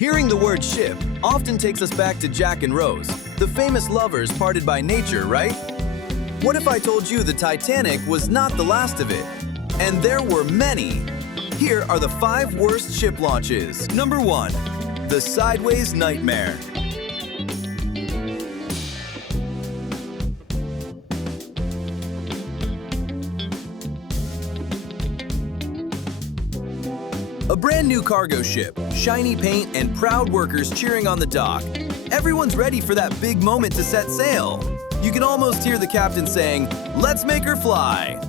Hearing the word ship often takes us back to Jack and Rose, the famous lovers parted by nature, right? What if I told you the Titanic was not the last of it? And there were many. Here are the 5 worst ship launches. Number 1. The Sideways Nightmare. A brand new cargo ship, shiny paint, and proud workers cheering on the dock. Everyone's ready for that big moment to set sail. You can almost hear the captain saying, "Let's make her fly."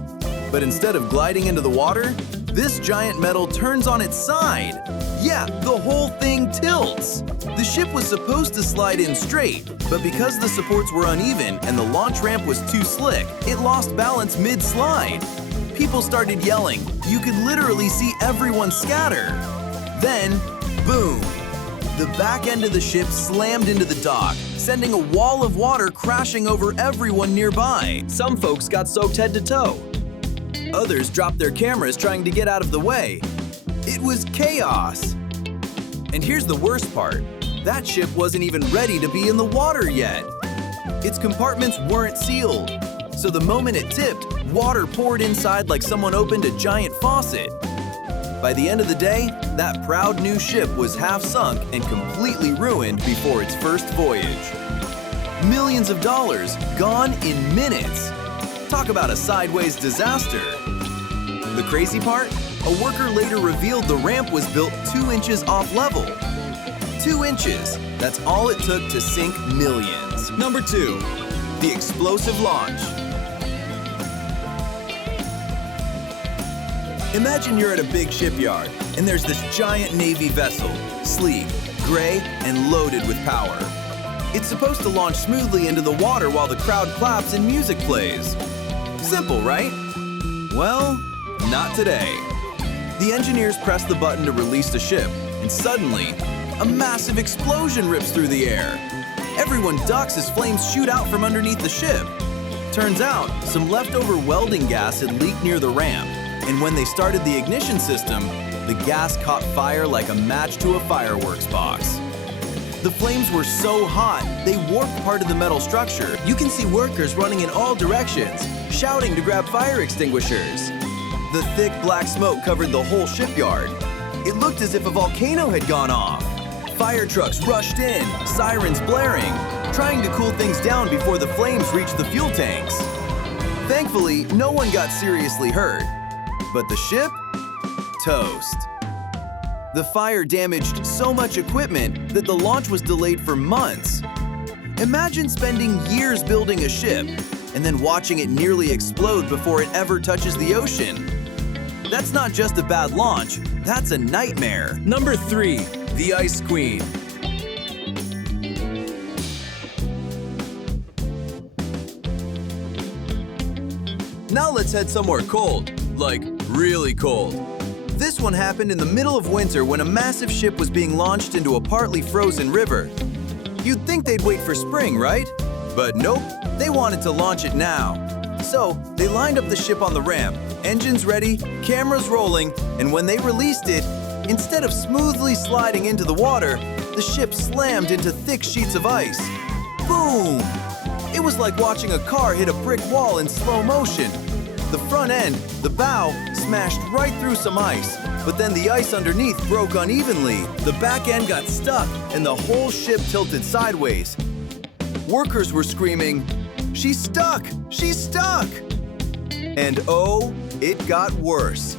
But instead of gliding into the water, this giant metal turns on its side. Yeah, the whole thing tilts. The ship was supposed to slide in straight, but because the supports were uneven and the launch ramp was too slick, it lost balance mid-slide. People started yelling. You could literally see everyone scatter. Then, boom! The back end of the ship slammed into the dock, sending a wall of water crashing over everyone nearby. Some folks got soaked head to toe. Others dropped their cameras trying to get out of the way. It was chaos. And here's the worst part. That ship wasn't even ready to be in the water yet. Its compartments weren't sealed. So the moment it tipped, water poured inside like someone opened a giant faucet. By the end of the day, that proud new ship was half sunk and completely ruined before its first voyage. Millions of dollars gone in minutes. Talk about a sideways disaster. The crazy part? A worker later revealed the ramp was built 2 inches off level. 2 inches. That's all it took to sink millions. Number 2. The explosive launch. Imagine you're at a big shipyard, and there's this giant Navy vessel, sleek, gray, and loaded with power. It's supposed to launch smoothly into the water while the crowd claps and music plays. Simple, right? Well, not today. The engineers press the button to release the ship, and suddenly, a massive explosion rips through the air. Everyone ducks as flames shoot out from underneath the ship. Turns out, some leftover welding gas had leaked near the ramp, and when they started the ignition system, the gas caught fire like a match to a fireworks box. The flames were so hot, they warped part of the metal structure. You can see workers running in all directions, shouting to grab fire extinguishers. The thick black smoke covered the whole shipyard. It looked as if a volcano had gone off. Fire trucks rushed in, sirens blaring, trying to cool things down before the flames reached the fuel tanks. Thankfully, no one got seriously hurt. But the ship? Toast. The fire damaged so much equipment that the launch was delayed for months. Imagine spending years building a ship and then watching it nearly explode before it ever touches the ocean. That's not just a bad launch, that's a nightmare. Number 3, the Ice Queen. Now let's head somewhere cold, like really cold. This one happened in the middle of winter when a massive ship was being launched into a partly frozen river. You'd think they'd wait for spring, right? But nope, they wanted to launch it now. So they lined up the ship on the ramp, engines ready, cameras rolling, and when they released it, instead of smoothly sliding into the water, the ship slammed into thick sheets of ice. Boom! It was like watching a car hit a brick wall in slow motion. The front end, the bow, smashed right through some ice, but then the ice underneath broke unevenly. The back end got stuck, and the whole ship tilted sideways. Workers were screaming, "She's stuck! She's stuck!" And oh, it got worse.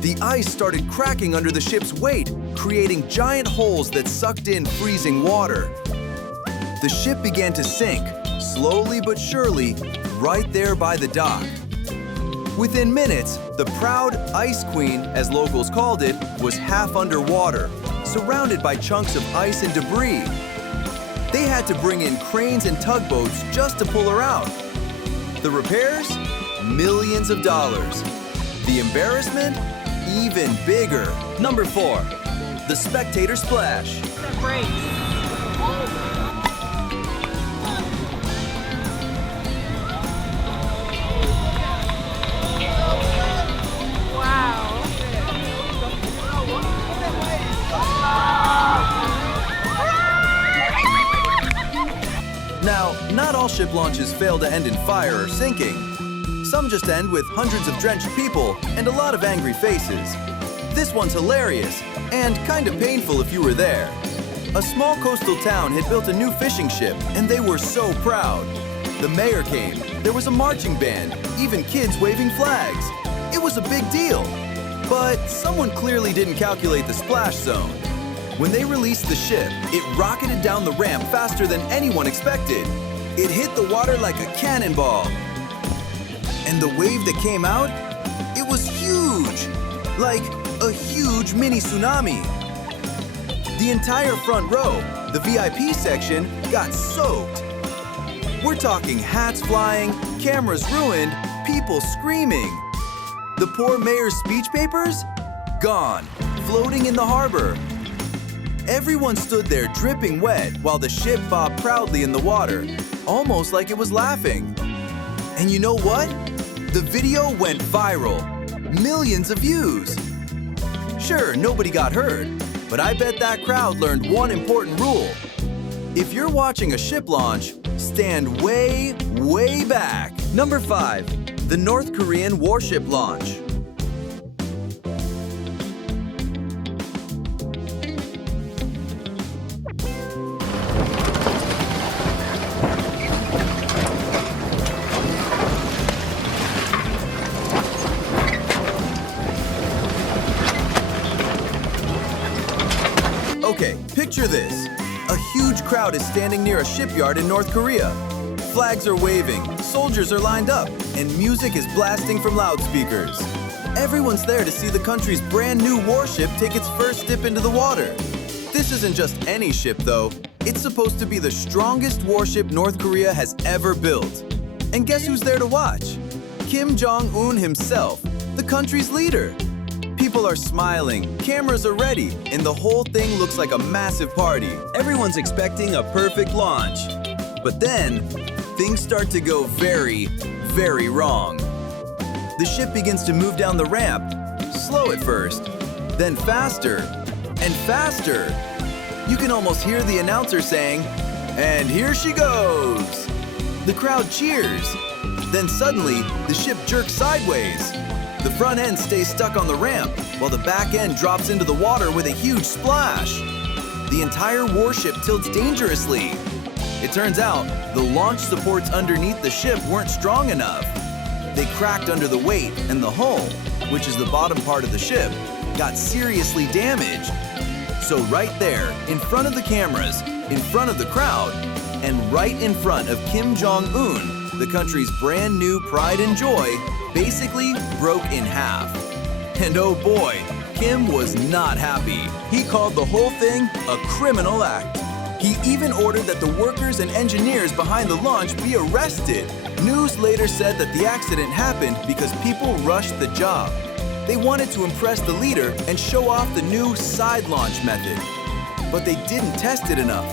The ice started cracking under the ship's weight, creating giant holes that sucked in freezing water. The ship began to sink, slowly but surely, right there by the dock. Within minutes, the proud Ice Queen, as locals called it, was half underwater, surrounded by chunks of ice and debris. They had to bring in cranes and tugboats just to pull her out. The repairs? Millions of dollars. The embarrassment? Even bigger. Number 4, the Spectator Splash. Breaks. Wow. all ship launches fail to end in fire or sinking. Some just end with hundreds of drenched people and a lot of angry faces. This one's hilarious and kind of painful if you were there. A small coastal town had built a new fishing ship and they were so proud. The mayor came, there was a marching band, even kids waving flags. It was a big deal. But someone clearly didn't calculate the splash zone. When they released the ship, it rocketed down the ramp faster than anyone expected. It hit the water like a cannonball. And the wave that came out, it was huge, like a huge mini tsunami. The entire front row, the VIP section, got soaked. We're talking hats flying, cameras ruined, people screaming. The poor mayor's speech papers? Gone, floating in the harbor. Everyone stood there dripping wet while the ship bobbed proudly in the water, almost like it was laughing. And you know what? The video went viral. Millions of views. Sure, nobody got hurt, but I bet that crowd learned one important rule. If you're watching a ship launch, stand way, way back. Number 5, the North Korean warship launch. Okay, picture this. A huge crowd is standing near a shipyard in North Korea. Flags are waving, soldiers are lined up, and music is blasting from loudspeakers. Everyone's there to see the country's brand new warship take its first dip into the water. This isn't just any ship, though. It's supposed to be the strongest warship North Korea has ever built. And guess who's there to watch? Kim Jong-un himself, the country's leader. People are smiling, cameras are ready, and the whole thing looks like a massive party. Everyone's expecting a perfect launch. But then, things start to go very, very wrong. The ship begins to move down the ramp, slow at first, then faster and faster. You can almost hear the announcer saying, "And here she goes." The crowd cheers. Then suddenly, the ship jerks sideways. The front end stays stuck on the ramp, while the back end drops into the water with a huge splash. The entire warship tilts dangerously. It turns out, the launch supports underneath the ship weren't strong enough. They cracked under the weight, and the hull, which is the bottom part of the ship, got seriously damaged. So right there, in front of the cameras, in front of the crowd, and right in front of Kim Jong-un, the country's brand new pride and joy, basically broke in half. And oh boy, Kim was not happy. He called the whole thing a criminal act. He even ordered that the workers and engineers behind the launch be arrested. News later said that the accident happened because people rushed the job. They wanted to impress the leader and show off the new side launch method. But they didn't test it enough.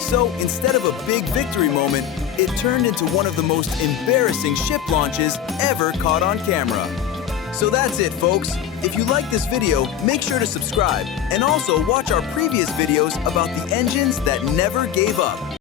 So instead of a big victory moment, it turned into one of the most embarrassing ship launches ever caught on camera. So that's it, folks. If you like this video, make sure to subscribe and also watch our previous videos about the engines that never gave up.